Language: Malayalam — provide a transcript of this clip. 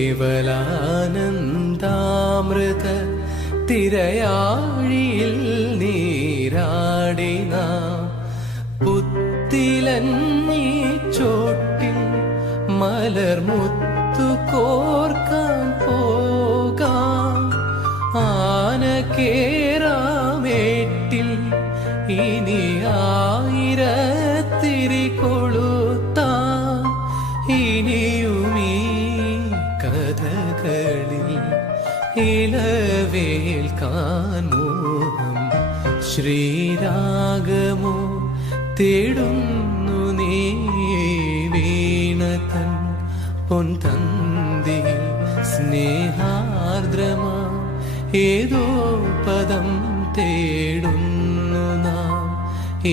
കേവലാനന്ദാമൃത തിരയാഴിയിൽ നീരാടിന പുത്തിലന്നീ ചോട്ടിൽ മലർമുത്തു കോർക്കാൻ പോകാം. ആനക്കേറാമേട്ടിൽ ഇനി ആയിരത്തിരി കൊളുത്താം. ഇനിയുമീ കഥകളിൽ ഇളവേൽക്കാൻ മോഹം. ശ്രീരാഗമോ തേടുന്നു നീ വീണതൻ പൊൻതന്തിയിൽ സ്നേഹാർദ്രമാ ഏതോ പദം തേടുന്നു നാം. ഈ